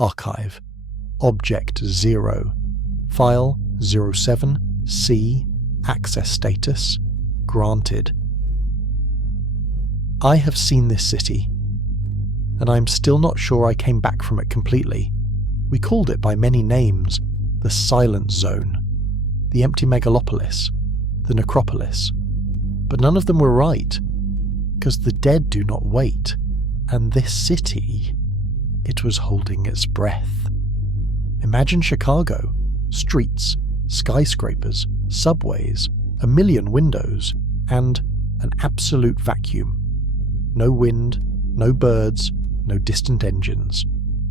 Archive. Object 0. File 07 C. Access status. Granted. I have seen this city, and I'm still not sure I came back from it completely. We called it by many names: the Silent Zone, the Empty Megalopolis, the Necropolis. But none of them were right, because the dead do not wait, and this city, it was holding its breath. Imagine Chicago: streets, skyscrapers, subways, a million windows, and an absolute vacuum. No wind, no birds, no distant engines.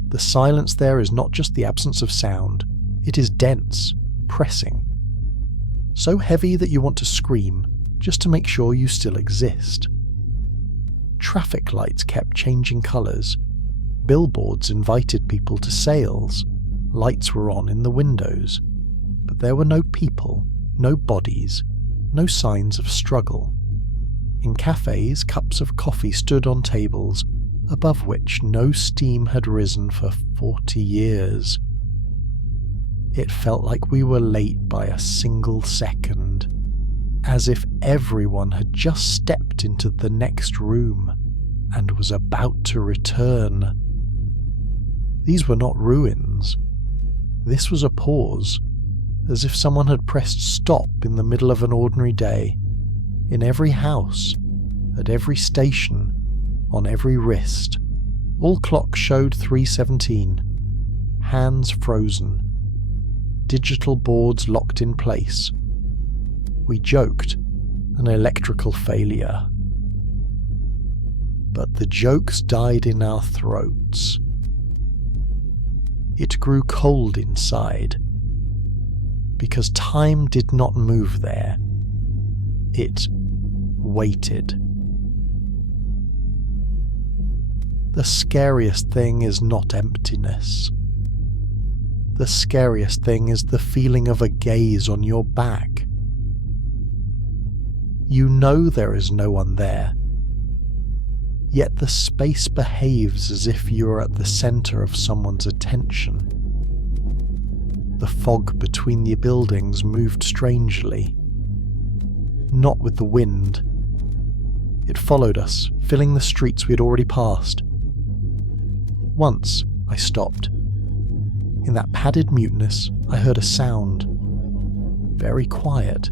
The silence there is not just the absence of sound, it is dense, pressing. So heavy that you want to scream just to make sure you still exist. Traffic lights kept changing colours. Billboards invited people to sales. Lights were on in the windows. But there were no people, no bodies, no signs of struggle. In cafes, cups of coffee stood on tables, above which no steam had risen for 40 years. It felt like we were late by a single second, as if everyone had just stepped into the next room and was about to return. These were not ruins. This was a pause, as if someone had pressed stop in the middle of an ordinary day. In every house, at every station, on every wrist, all clocks showed 3:17. Hands frozen. Digital boards locked in place. We joked, an electrical failure. But the jokes died in our throats. It grew cold inside, because time did not move there. It waited. The scariest thing is not emptiness. The scariest thing is the feeling of a gaze on your back. You know there is no one there, yet the space behaves as if you are at the centre of someone's attention. The fog between the buildings moved strangely, not with the wind. It followed us, filling the streets we had already passed. Once, I stopped. In that padded muteness, I heard a sound. Very quiet,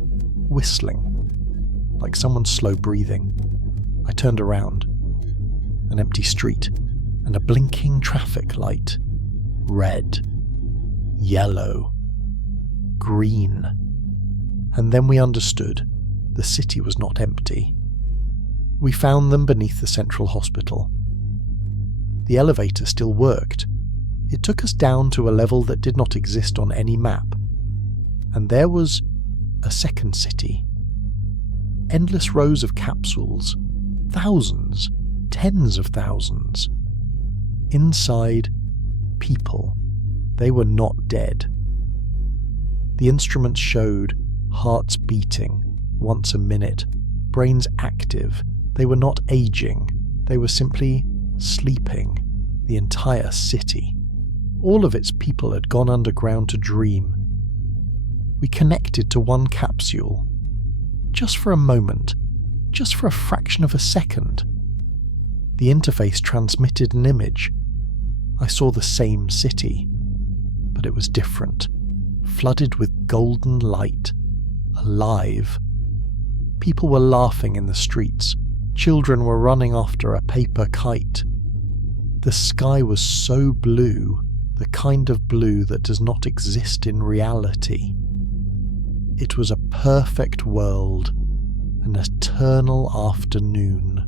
whistling, like someone slow breathing. I turned around. An empty street, and a blinking traffic light. Red, yellow, green. And then we understood. The city was not empty. We found them beneath the central hospital. The elevator still worked. It took us down to a level that did not exist on any map. And there was a second city. Endless rows of capsules, thousands, tens of thousands. Inside, people. They were not dead. The instruments showed hearts beating once a minute, brains active. They were not aging. They were simply sleeping. The entire city. All of its people had gone underground to dream. We connected to one capsule. Just for a moment. Just for a fraction of a second. The interface transmitted an image. I saw the same city, but it was different, flooded with golden light, alive. People were laughing in the streets. Children were running after a paper kite. The sky was so blue, the kind of blue that does not exist in reality. It was a perfect world, an eternal afternoon,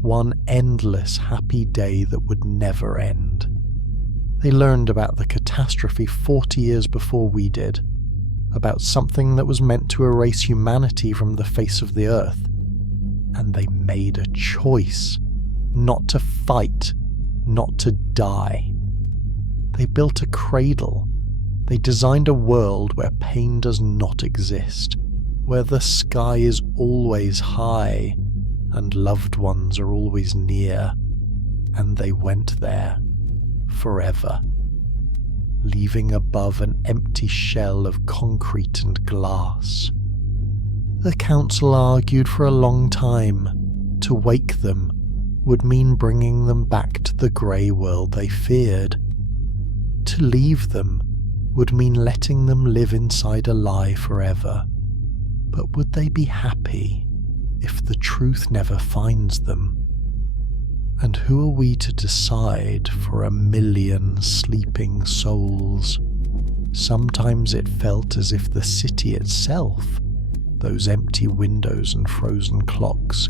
one endless happy day that would never end. They learned about the catastrophe 40 years before we did, about something that was meant to erase humanity from the face of the earth, and they made a choice, not to fight, not to die. They built a cradle. They designed a world where pain does not exist, where the sky is always high and loved ones are always near, and they went there forever. leaving above an empty shell of concrete and glass. The council argued for a long time. To wake them would mean bringing them back to the grey world they feared. To leave them would mean letting them live inside a lie forever. But would they be happy if the truth never finds them? And who are we to decide for 1,000,000 sleeping souls? Sometimes it felt as if the city itself, those empty windows and frozen clocks,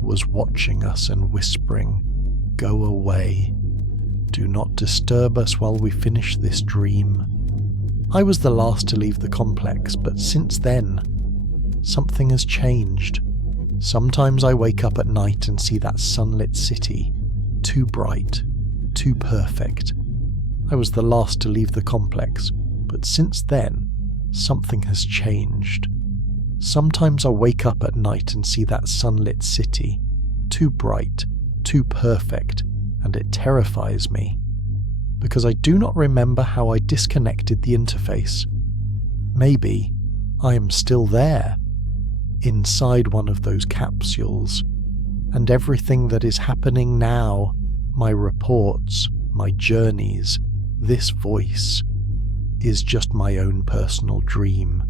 was watching us and whispering, "Go away. Do not disturb us while we finish this dream." I was the last to leave the complex, but since then, something has changed. Sometimes I wake up at night and see that sunlit city, too bright, too perfect. I was the last to leave the complex, but since then, something has changed. Sometimes I wake up at night and see that sunlit city, too bright, too perfect, and it terrifies me, because I do not remember how I disconnected the interface. Maybe I am still there, inside one of those capsules, and everything that is happening now, my reports, my journeys, this voice, is just my own personal dream.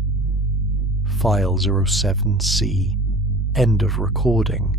File 07C. End of recording.